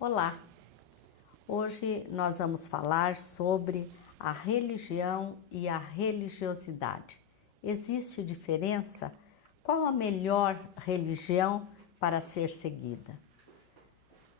Olá! Hoje nós vamos falar sobre a religião e a religiosidade. Existe diferença? Qual a melhor religião para ser seguida?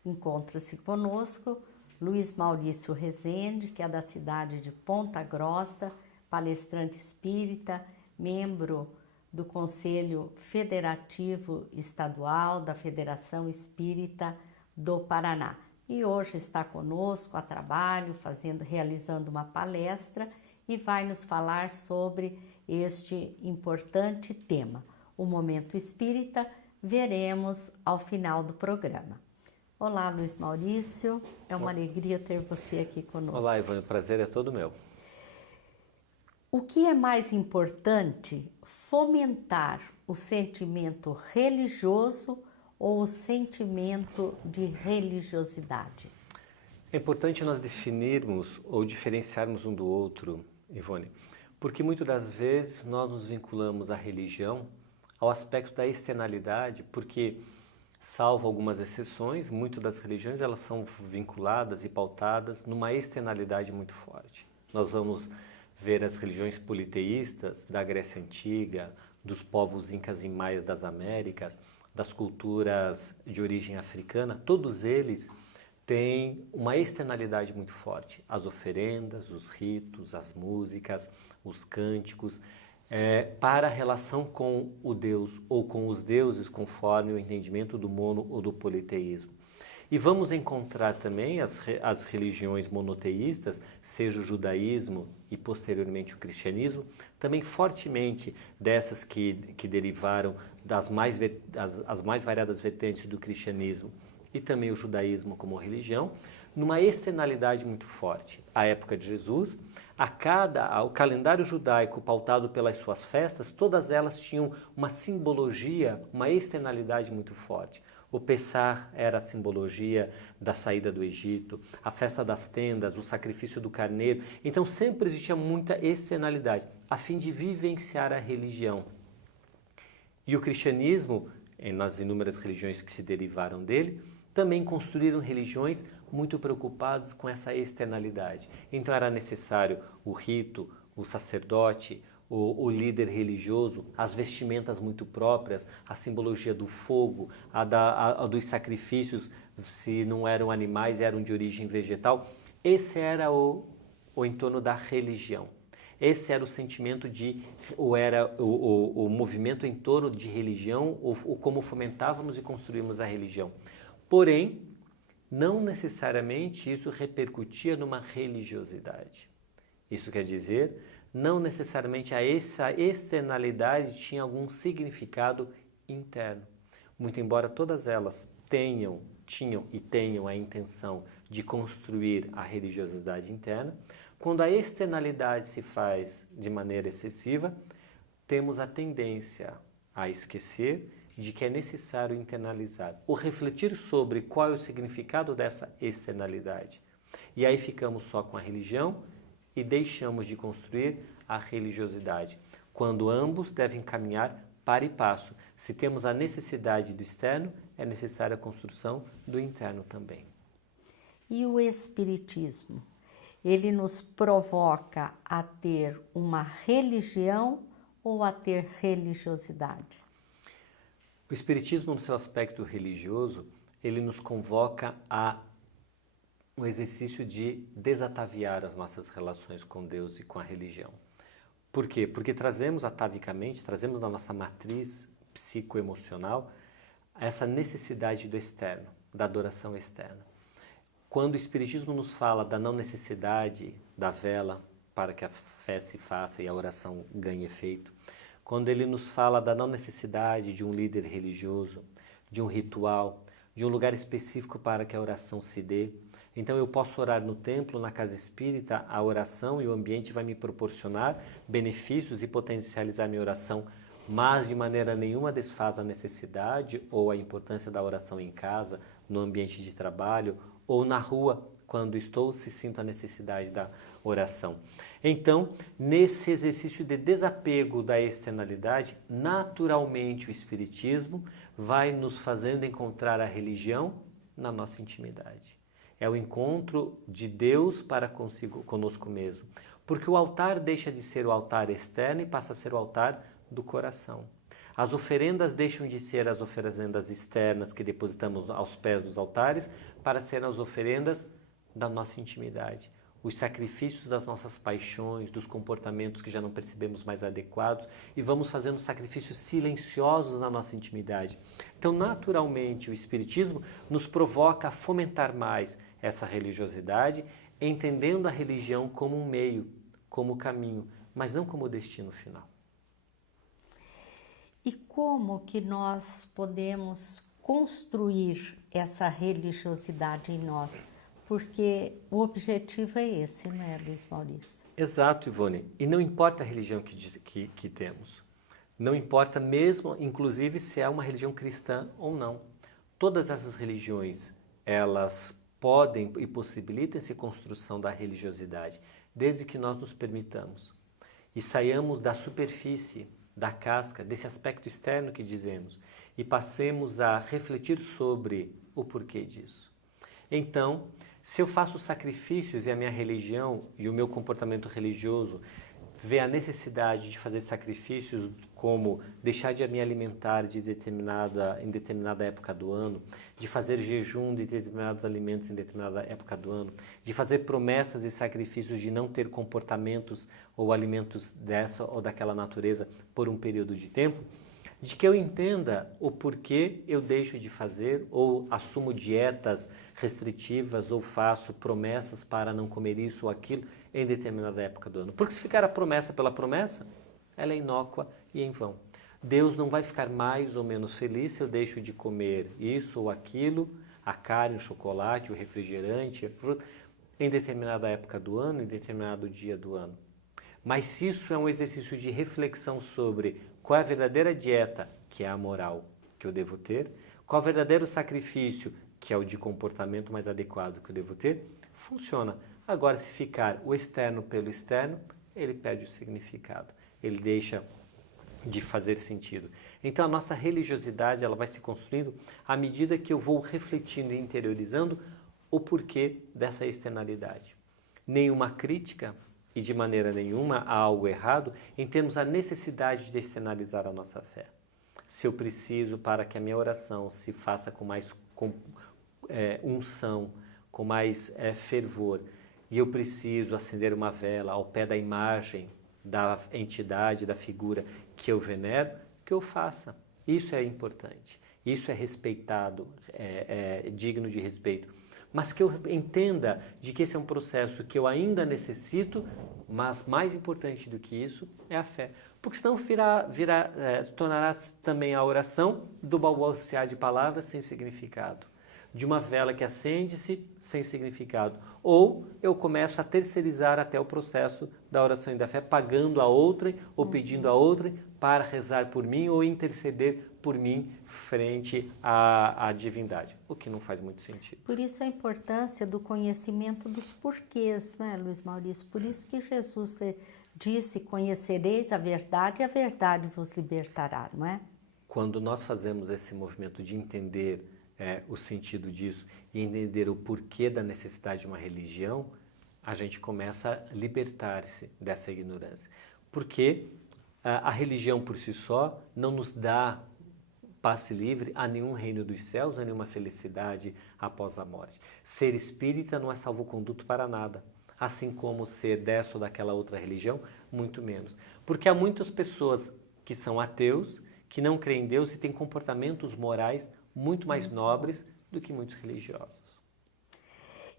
Encontra-se conosco Luiz Maurício Rezende, que é da cidade de Ponta Grossa, palestrante espírita, membro do Conselho Federativo Estadual da Federação Espírita do Paraná. E hoje está conosco a trabalho, realizando uma palestra e vai nos falar sobre este importante tema. O Momento Espírita, veremos ao final do programa. Olá, Luiz Maurício, é uma alegria ter você aqui conosco. Olá, Ivone, o prazer é todo meu. O que é mais importante, fomentar o sentimento religioso ou o sentimento de religiosidade? É importante nós definirmos ou diferenciarmos um do outro, Ivone, porque muitas das vezes nós nos vinculamos à religião, ao aspecto da externalidade, porque, salvo algumas exceções, muitas das religiões elas são vinculadas e pautadas numa externalidade muito forte. Nós vamos ver as religiões politeístas da Grécia Antiga, dos povos incas e maias das Américas, das culturas de origem africana, todos eles têm uma externalidade muito forte. As oferendas, os ritos, as músicas, os cânticos, para a relação com o Deus ou com os deuses, conforme o entendimento do mono ou do politeísmo. E vamos encontrar também as religiões monoteístas, seja o judaísmo e posteriormente o cristianismo, também fortemente dessas que derivaram as mais variadas vertentes do cristianismo e também o judaísmo como religião, numa externalidade muito forte. A época de Jesus, o calendário judaico pautado pelas suas festas, todas elas tinham uma simbologia, uma externalidade muito forte. O Pessah era a simbologia da saída do Egito, a festa das tendas, o sacrifício do carneiro. Então sempre existia muita externalidade, a fim de vivenciar a religião. E o cristianismo, nas inúmeras religiões que se derivaram dele, também construíram religiões muito preocupadas com essa externalidade. Então era necessário o rito, o sacerdote, o líder religioso, as vestimentas muito próprias, a simbologia do fogo, a dos sacrifícios, se não eram animais, eram de origem vegetal. Esse era o entorno da religião. Esse era o sentimento o movimento em torno de religião, ou como fomentávamos e construímos a religião. Porém, não necessariamente isso repercutia numa religiosidade. Isso quer dizer, não necessariamente essa externalidade tinha algum significado interno. Muito embora todas elas tinham e tenham a intenção de construir a religiosidade interna, quando a externalidade se faz de maneira excessiva, temos a tendência a esquecer de que é necessário internalizar ou refletir sobre qual é o significado dessa externalidade. E aí ficamos só com a religião e deixamos de construir a religiosidade, quando ambos devem caminhar para e passo. Se temos a necessidade do externo, é necessária a construção do interno também. E o Espiritismo? Ele nos provoca a ter uma religião ou a ter religiosidade? O Espiritismo, no seu aspecto religioso, ele nos convoca a um exercício de desataviar as nossas relações com Deus e com a religião. Por quê? Porque trazemos atavicamente, trazemos na nossa matriz psicoemocional essa necessidade do externo, da adoração externa. Quando o Espiritismo nos fala da não necessidade da vela para que a fé se faça e a oração ganhe efeito, quando ele nos fala da não necessidade de um líder religioso, de um ritual, de um lugar específico para que a oração se dê. Então eu posso orar no templo, na casa espírita, a oração e o ambiente vai me proporcionar benefícios e potencializar minha oração, mas de maneira nenhuma desfaz a necessidade ou a importância da oração em casa, no ambiente de trabalho ou na rua, quando estou, se sinto a necessidade da oração. Então, nesse exercício de desapego da externalidade, naturalmente o Espiritismo vai nos fazendo encontrar a religião na nossa intimidade. É o encontro de Deus para conosco mesmo. Porque o altar deixa de ser o altar externo e passa a ser o altar do coração. As oferendas deixam de ser as oferendas externas que depositamos aos pés dos altares para serem as oferendas da nossa intimidade. Os sacrifícios das nossas paixões, dos comportamentos que já não percebemos mais adequados, e vamos fazendo sacrifícios silenciosos na nossa intimidade. Então, naturalmente, o Espiritismo nos provoca a fomentar mais essa religiosidade, entendendo a religião como um meio, como caminho, mas não como destino final. E como que nós podemos construir essa religiosidade em nós? Porque o objetivo é esse, não é, Luiz Maurício? Exato, Ivone. E não importa a religião que temos. Não importa mesmo, inclusive, se é uma religião cristã ou não. Todas essas religiões, elas podem e possibilitam essa construção da religiosidade, desde que nós nos permitamos e saiamos da superfície, da casca, desse aspecto externo que dizemos, e passemos a refletir sobre o porquê disso. Então, se eu faço sacrifícios e a minha religião e o meu comportamento religioso vê a necessidade de fazer sacrifícios como deixar de me alimentar em determinada época do ano, de fazer jejum de determinados alimentos em determinada época do ano, de fazer promessas e sacrifícios de não ter comportamentos ou alimentos dessa ou daquela natureza por um período de tempo, de que eu entenda o porquê eu deixo de fazer ou assumo dietas restritivas ou faço promessas para não comer isso ou aquilo em determinada época do ano. Porque se ficar a promessa pela promessa, ela é inócua e em vão. Deus não vai ficar mais ou menos feliz se eu deixo de comer isso ou aquilo, a carne, o chocolate, o refrigerante, a fruta, em determinada época do ano, em determinado dia do ano. Mas se isso é um exercício de reflexão sobre qual é a verdadeira dieta, que é a moral, que eu devo ter, qual é o verdadeiro sacrifício, que é o de comportamento mais adequado que eu devo ter, funciona. Agora, se ficar o externo pelo externo, ele perde o significado, ele deixa de fazer sentido. Então, a nossa religiosidade ela vai se construindo à medida que eu vou refletindo e interiorizando o porquê dessa externalidade. Nenhuma crítica e de maneira nenhuma há algo errado em termos a necessidade de externalizar a nossa fé. Se eu preciso para que a minha oração se faça com mais unção, com mais fervor, e eu preciso acender uma vela ao pé da imagem da entidade, da figura que eu venero, que eu faça. Isso é importante, isso é respeitado, é digno de respeito. Mas que eu entenda de que esse é um processo que eu ainda necessito, mas mais importante do que isso é a fé. Porque senão tornará também a oração do balbuciar de palavras sem significado, de uma vela que acende-se sem significado. Ou eu começo a terceirizar até o processo da oração e da fé, pagando a outrem ou pedindo a outrem para rezar por mim ou interceder por mim frente à divindade, o que não faz muito sentido. Por isso a importância do conhecimento dos porquês, né, Luiz Maurício? Por isso que Jesus disse, conhecereis a verdade e a verdade vos libertará, não é? Quando nós fazemos esse movimento de entender o sentido disso e entender o porquê da necessidade de uma religião, a gente começa a libertar-se dessa ignorância. Porque a religião por si só não nos dá passe livre a nenhum reino dos céus, a nenhuma felicidade após a morte. Ser espírita não é salvo-conduto para nada, assim como ser dessa ou daquela outra religião, muito menos. Porque há muitas pessoas que são ateus, que não creem em Deus e têm comportamentos morais muito mais nobres do que muitos religiosos.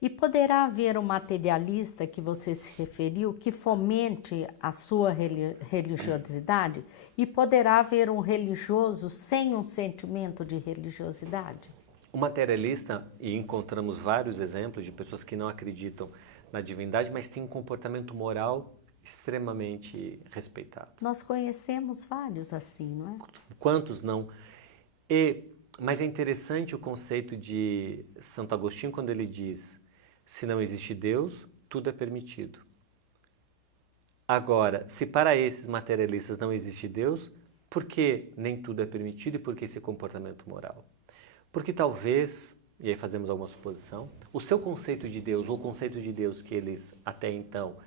E poderá haver um materialista que você se referiu que fomente a sua religiosidade? E poderá haver um religioso sem um sentimento de religiosidade? O materialista, e encontramos vários exemplos de pessoas que não acreditam na divindade, mas têm um comportamento moral extremamente respeitado. Nós conhecemos vários assim, não é? Quantos não? Mas é interessante o conceito de Santo Agostinho quando ele diz: se não existe Deus, tudo é permitido. Agora, se para esses materialistas não existe Deus, por que nem tudo é permitido e por que esse comportamento moral? Porque talvez e aí fazemos alguma suposição, o seu conceito de Deus, ou o conceito de Deus que eles até então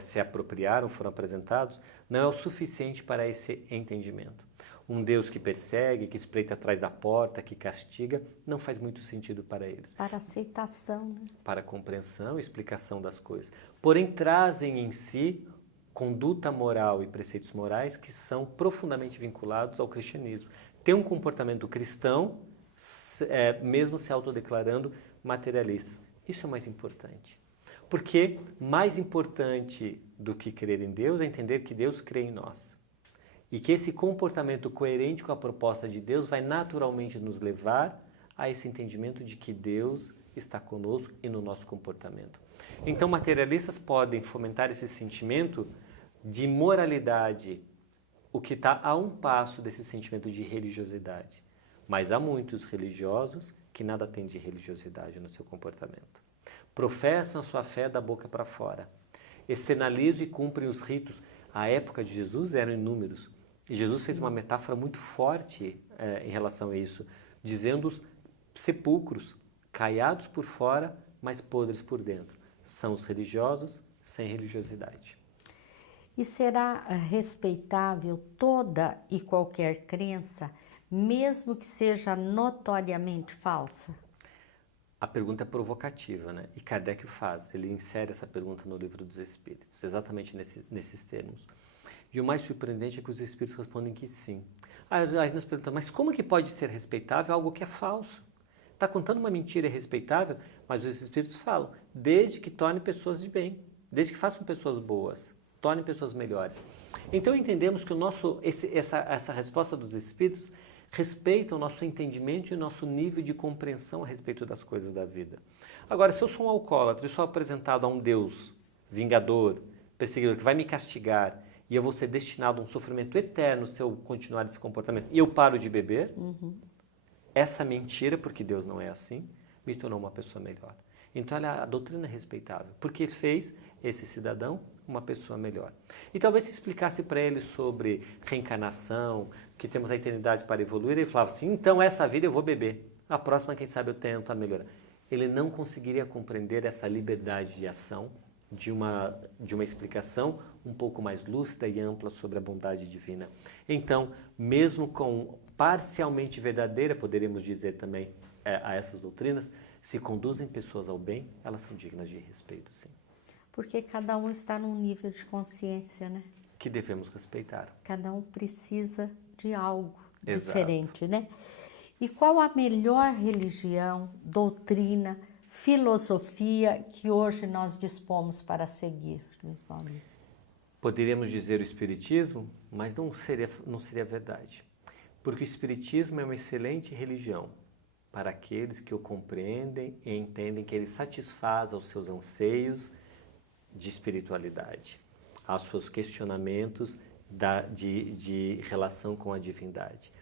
se apropriaram, foram apresentados, não é o suficiente para esse entendimento. Um Deus que persegue, que espreita atrás da porta, que castiga, não faz muito sentido para eles. Para aceitação, né? Para a compreensão e explicação das coisas. Porém, trazem em si conduta moral e preceitos morais que são profundamente vinculados ao cristianismo. Ter um comportamento cristão, mesmo se autodeclarando materialistas. Isso é o mais importante. Porque mais importante do que crer em Deus é entender que Deus crê em nós. E que esse comportamento coerente com a proposta de Deus vai naturalmente nos levar a esse entendimento de que Deus está conosco e no nosso comportamento. Então, materialistas podem fomentar esse sentimento de moralidade, o que está a um passo desse sentimento de religiosidade. Mas há muitos religiosos que nada têm de religiosidade no seu comportamento. Professam a sua fé da boca para fora. Externalizam e cumprem os ritos. A época de Jesus eram inúmeros. E Jesus fez uma metáfora muito forte em relação a isso, dizendo os sepulcros, caiados por fora, mas podres por dentro. São os religiosos sem religiosidade. E será respeitável toda e qualquer crença, mesmo que seja notoriamente falsa? A pergunta é provocativa, né? E Kardec o faz, ele insere essa pergunta no Livro dos Espíritos, exatamente nesses termos. E o mais surpreendente é que os Espíritos respondem que sim. Aí nós perguntamos, mas como que pode ser respeitável algo que é falso? Está contando uma mentira é respeitável, mas os Espíritos falam, desde que torne pessoas de bem, desde que façam pessoas boas, tornem pessoas melhores. Então entendemos que essa resposta dos Espíritos respeita o nosso entendimento e o nosso nível de compreensão a respeito das coisas da vida. Agora, se eu sou um alcoólatra e sou apresentado a um Deus vingador, perseguidor, que vai me castigar, e eu vou ser destinado a um sofrimento eterno se eu continuar esse comportamento, e eu paro de beber, essa mentira, porque Deus não é assim, me tornou uma pessoa melhor. Então a doutrina é respeitável, porque fez esse cidadão uma pessoa melhor. E talvez se explicasse para ele sobre reencarnação, que temos a eternidade para evoluir, ele falava assim, então essa vida eu vou beber, a próxima quem sabe eu tento a melhorar. Ele não conseguiria compreender essa liberdade de ação, de uma explicação um pouco mais lúcida e ampla sobre a bondade divina. Então, mesmo com parcialmente verdadeira, poderíamos dizer também a essas doutrinas, se conduzem pessoas ao bem, elas são dignas de respeito, sim. Porque cada um está num nível de consciência, né? Que devemos respeitar. Cada um precisa de algo Exato. diferente, né? E qual a melhor religião, doutrina, filosofia que hoje nós dispomos para seguir, Luiz Maurício? Poderíamos dizer o Espiritismo, mas não seria verdade. Porque o Espiritismo é uma excelente religião para aqueles que o compreendem e entendem que ele satisfaz aos seus anseios de espiritualidade, aos seus questionamentos de relação com a divindade.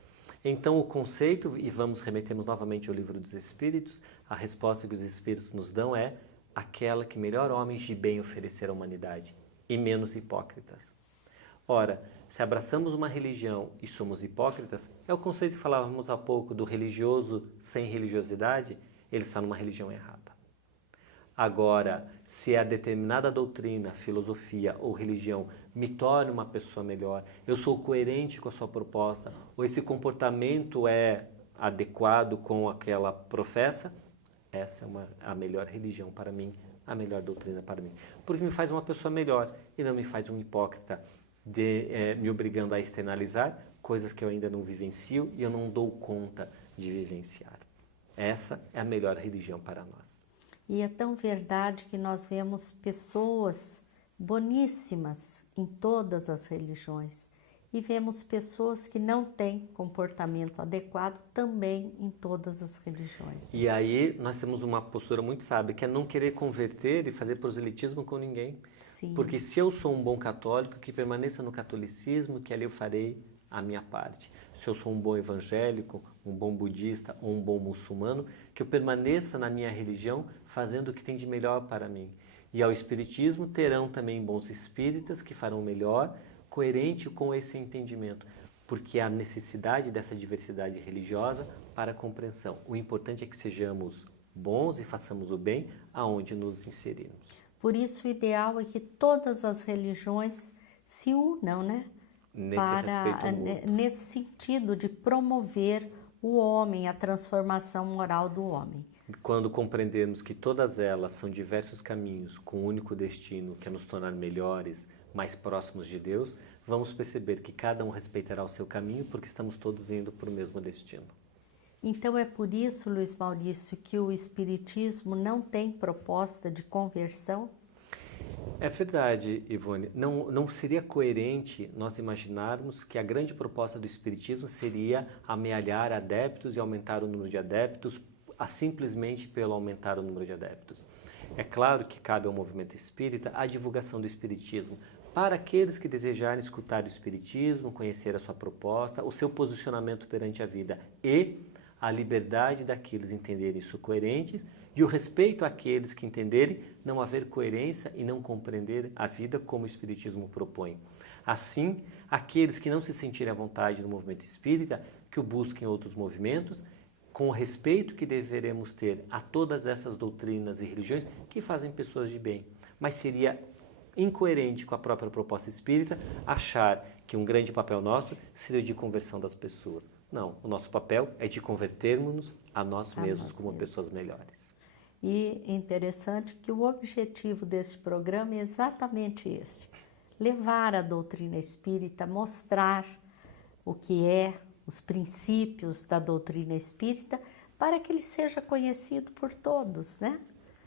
Então o conceito, e remetemos novamente ao Livro dos Espíritos, a resposta que os Espíritos nos dão é aquela que melhor homens de bem oferecer à humanidade e menos hipócritas. Ora, se abraçamos uma religião e somos hipócritas, é o conceito que falávamos há pouco do religioso sem religiosidade, ele está numa religião errada. Agora, se a determinada doutrina, filosofia ou religião me torna uma pessoa melhor, eu sou coerente com a sua proposta, ou esse comportamento é adequado com aquela professa, essa é a melhor religião para mim, a melhor doutrina para mim. Porque me faz uma pessoa melhor e não me faz um hipócrita, me obrigando a externalizar coisas que eu ainda não vivencio e eu não dou conta de vivenciar. Essa é a melhor religião para nós. E é tão verdade que nós vemos pessoas boníssimas em todas as religiões e vemos pessoas que não têm comportamento adequado também em todas as religiões. E aí nós temos uma postura muito sábia, que é não querer converter e fazer proselitismo com ninguém. Sim. Porque se eu sou um bom católico, que permaneça no catolicismo, que ali eu farei a minha parte. Se eu sou um bom evangélico, um bom budista ou um bom muçulmano, que eu permaneça na minha religião fazendo o que tem de melhor para mim. E ao espiritismo terão também bons espíritas que farão melhor, coerente com esse entendimento, porque há necessidade dessa diversidade religiosa para a compreensão. O importante é que sejamos bons e façamos o bem aonde nos inserirmos. Por isso, o ideal é que todas as religiões se unam, né? Nesse sentido de promover o homem, a transformação moral do homem. Quando compreendermos que todas elas são diversos caminhos com um único destino, que é nos tornar melhores, mais próximos de Deus, vamos perceber que cada um respeitará o seu caminho, porque estamos todos indo para o mesmo destino. Então é por isso, Luiz Maurício, que o Espiritismo não tem proposta de conversão? É verdade, Ivone. Não seria coerente nós imaginarmos que a grande proposta do Espiritismo seria amealhar adeptos e aumentar o número de adeptos simplesmente pelo aumentar o número de adeptos. É claro que cabe ao movimento espírita a divulgação do Espiritismo para aqueles que desejarem escutar o Espiritismo, conhecer a sua proposta, o seu posicionamento perante a vida e a liberdade daqueles entenderem isso coerentes e o respeito àqueles que entenderem não haver coerência e não compreender a vida como o Espiritismo propõe. Assim, aqueles que não se sentirem à vontade no movimento espírita, que o busquem em outros movimentos, com o respeito que deveremos ter a todas essas doutrinas e religiões que fazem pessoas de bem. Mas seria incoerente com a própria proposta espírita achar que um grande papel nosso seria o de conversão das pessoas. Não, o nosso papel é de convertermos-nos a nós mesmos como pessoas melhores. E é interessante que o objetivo desse programa é exatamente esse: levar a doutrina espírita, mostrar o que é, os princípios da doutrina espírita, para que ele seja conhecido por todos, né?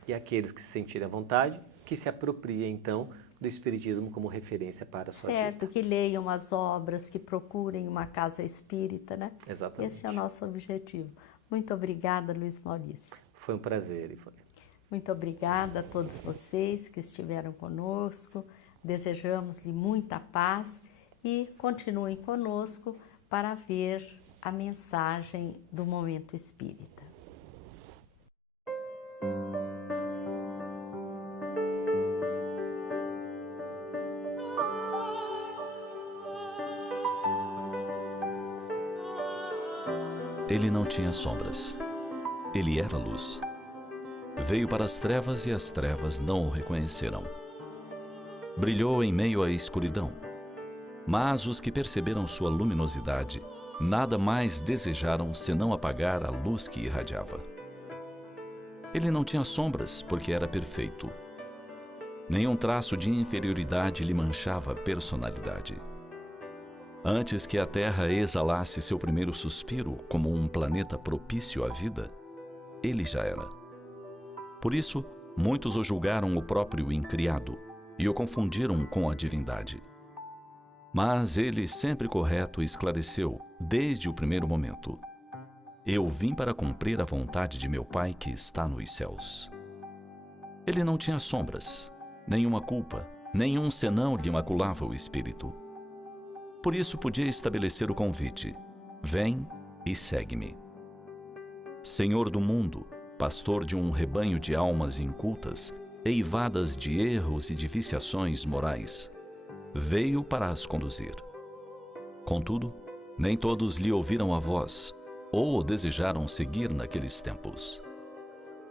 E aqueles que se sentirem à vontade, que se apropriem, então, do Espiritismo como referência para a sua vida. Certo, que leiam as obras, que procurem uma casa espírita, né? Exatamente. Esse é o nosso objetivo. Muito obrigada, Luiz Maurício. Foi um prazer, Ivone. Muito obrigada a todos vocês que estiveram conosco. Desejamos-lhe muita paz e continuem conosco para ver a mensagem do Momento Espírita. Ele não tinha sombras. Ele era luz. Veio para as trevas e as trevas não o reconheceram. Brilhou em meio à escuridão. Mas os que perceberam sua luminosidade nada mais desejaram senão apagar a luz que irradiava. Ele não tinha sombras porque era perfeito. Nenhum traço de inferioridade lhe manchava a personalidade. Antes que a Terra exalasse seu primeiro suspiro como um planeta propício à vida, ele já era. Por isso, muitos o julgaram o próprio incriado e o confundiram com a divindade. Mas ele, sempre correto, esclareceu, desde o primeiro momento: eu vim para cumprir a vontade de meu Pai que está nos céus. Ele não tinha sombras, nenhuma culpa, nenhum senão lhe maculava o espírito. Por isso podia estabelecer o convite: vem e segue-me. Senhor do mundo, pastor de um rebanho de almas incultas, eivadas de erros e de viciações morais, veio para as conduzir. Contudo, nem todos lhe ouviram a voz, ou o desejaram seguir naqueles tempos.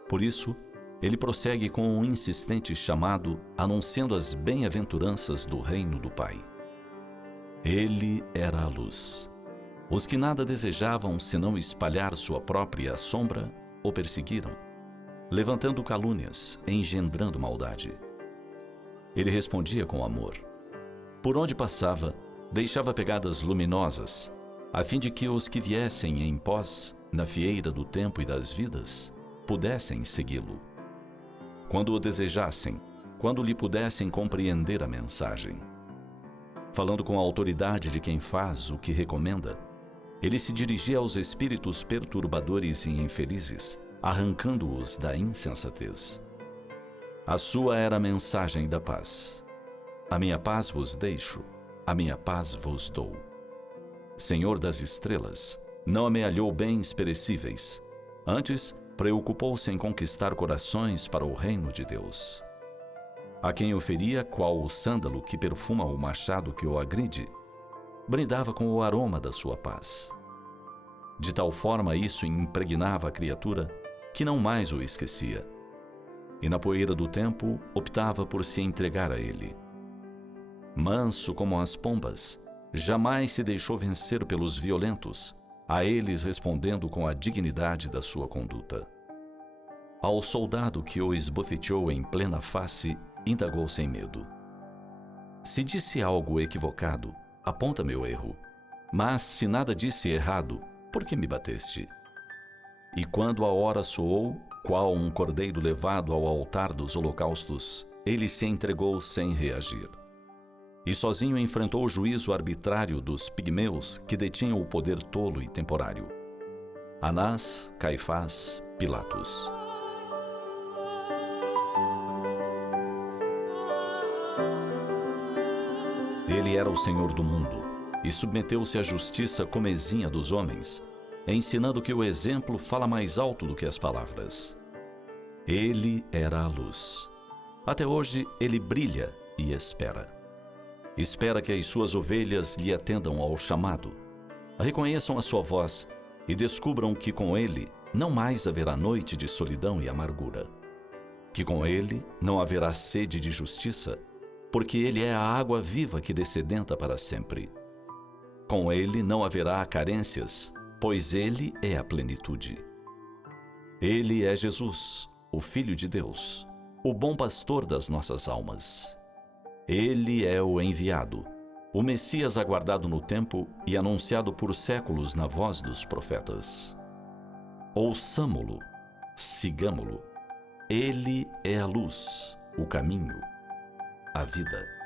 Por isso, ele prossegue com um insistente chamado, anunciando as bem-aventuranças do reino do Pai. Ele era a luz. Os que nada desejavam senão espalhar sua própria sombra, o perseguiram, levantando calúnias, engendrando maldade. Ele respondia com amor. Por onde passava, deixava pegadas luminosas, a fim de que os que viessem em pós, na fieira do tempo e das vidas, pudessem segui-lo. Quando o desejassem, quando lhe pudessem compreender a mensagem. Falando com a autoridade de quem faz o que recomenda, ele se dirigia aos espíritos perturbadores e infelizes, arrancando-os da insensatez. A sua era a mensagem da paz. A minha paz vos deixo, a minha paz vos dou. Senhor das estrelas, não amealhou bens perecíveis, antes preocupou-se em conquistar corações para o reino de Deus. A quem oferia, qual o sândalo que perfuma o machado que o agride, brindava com o aroma da sua paz. De tal forma isso impregnava a criatura, que não mais o esquecia. E na poeira do tempo optava por se entregar a ele. Manso como as pombas, jamais se deixou vencer pelos violentos, a eles respondendo com a dignidade da sua conduta. Ao soldado que o esbofeteou em plena face, indagou sem medo: se disse algo equivocado, aponta meu erro. Mas se nada disse errado, por que me bateste? E quando a hora soou, qual um cordeiro levado ao altar dos holocaustos, ele se entregou sem reagir. E sozinho enfrentou o juízo arbitrário dos pigmeus que detinham o poder tolo e temporário. Anás, Caifás, Pilatos. Ele era o Senhor do mundo e submeteu-se à justiça comezinha dos homens, ensinando que o exemplo fala mais alto do que as palavras. Ele era a luz. Até hoje ele brilha e espera. Espera que as suas ovelhas lhe atendam ao chamado, reconheçam a sua voz e descubram que com ele não mais haverá noite de solidão e amargura. Que com ele não haverá sede de justiça, porque ele é a água viva que descedenta para sempre. Com ele não haverá carências, pois ele é a plenitude. Ele é Jesus, o Filho de Deus, o bom pastor das nossas almas. Ele é o enviado, o Messias aguardado no tempo e anunciado por séculos na voz dos profetas. Ouçamo-lo, sigamo-lo. Ele é a luz, o caminho, a vida.